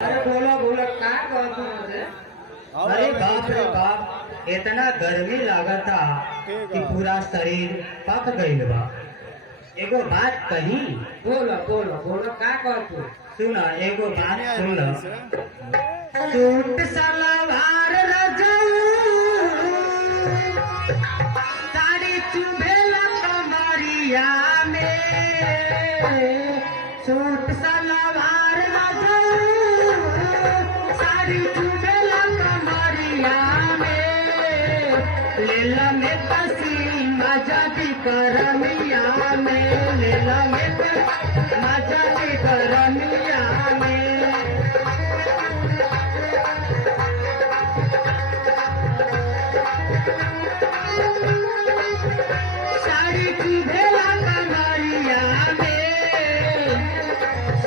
अरे बोलो बोलो का कहत मुझे। अरे बाप रे बाप, इतना गर्मी लागता कि पूरा शरीर पक गईल बा। एगो बात कही। बोलो बोलो बोलो का कहत। सुना एगो बात सुन। सूट सलवार रजऊ साड़ी चुभेला कमरिया में। सूट सलवार रजऊ साड़ी चुभेला कमरिया में। लेला में कसी मजा दी करमिया में। लेला में मजा दी करमिया में। साड़ी चुभेला कमरिया में।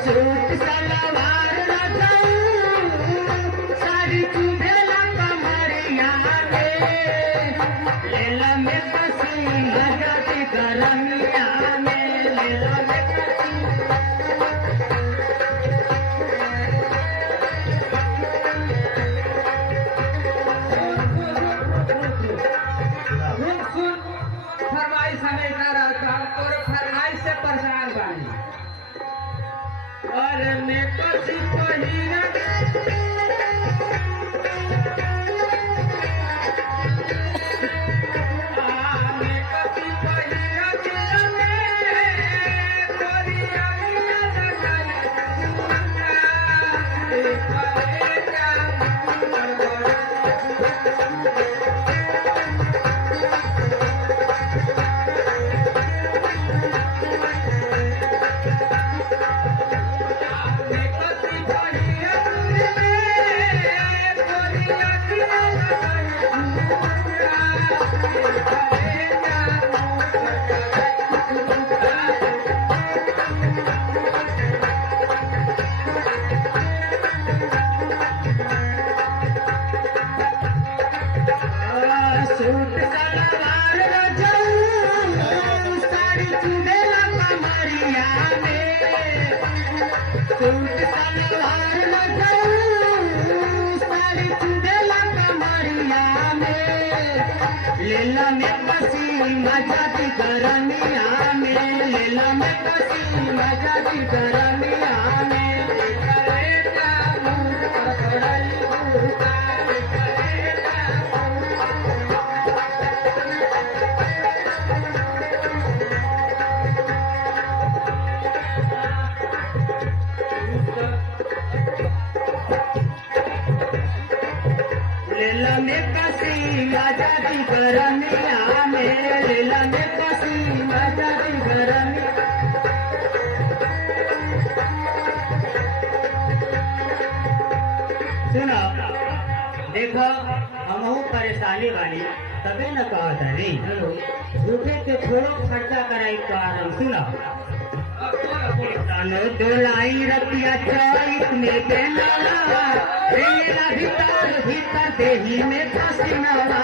सूट सलवार रजऊ साड़ी चुभेला कमरिया में। लेला में कसी मजा दी करमिया में। लेला में फरमाइश हमें कर रहा और फरमाइश से परेशान बानी। अरे मैं कसी पहिरा मैं कसी पहिरा दिल में तोरिया मिया लगाई। सूट सलवार रजऊ साड़ी चुभेला कमरिया में। सूट सलवार रजऊ साड़ी चुभेला कमरिया में। लेला में कसी मजा दी करमिया में। लेला में कसी मजा दी करमिया में। करेगा मुंह पकड़ई भूता। लेला में कसी मजा दी करमिया में। लेला में कसी मजा दी करमिया। सुनो देखो हमहू परेशानी वाली तबे न कहत नहीं। झूठे के छोड़ो खर्चा कराई कारण। सुनो तनो दोलाई रतिया चैत में बेनवा। रेला भीतर भीतर देही में पसीनवा।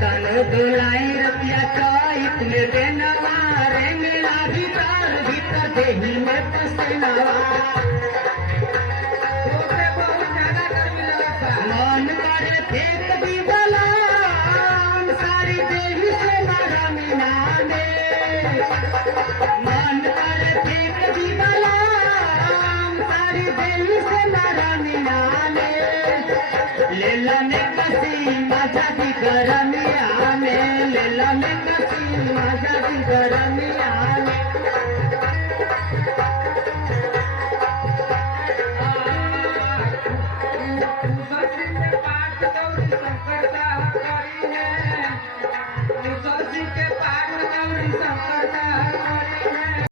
तनो दोलाई रतिया चैत में बेनवा। रेला भीतर भीतर देही में पसीनवा। मन करे फेंक दी बलाम सारी देही से मरमिना में। मन करे फेंक दी बलाम सारी देही से मरमिना में। लेला में कसी मजा दी करमिया में। लेला में कसी मजा दी करमिया में।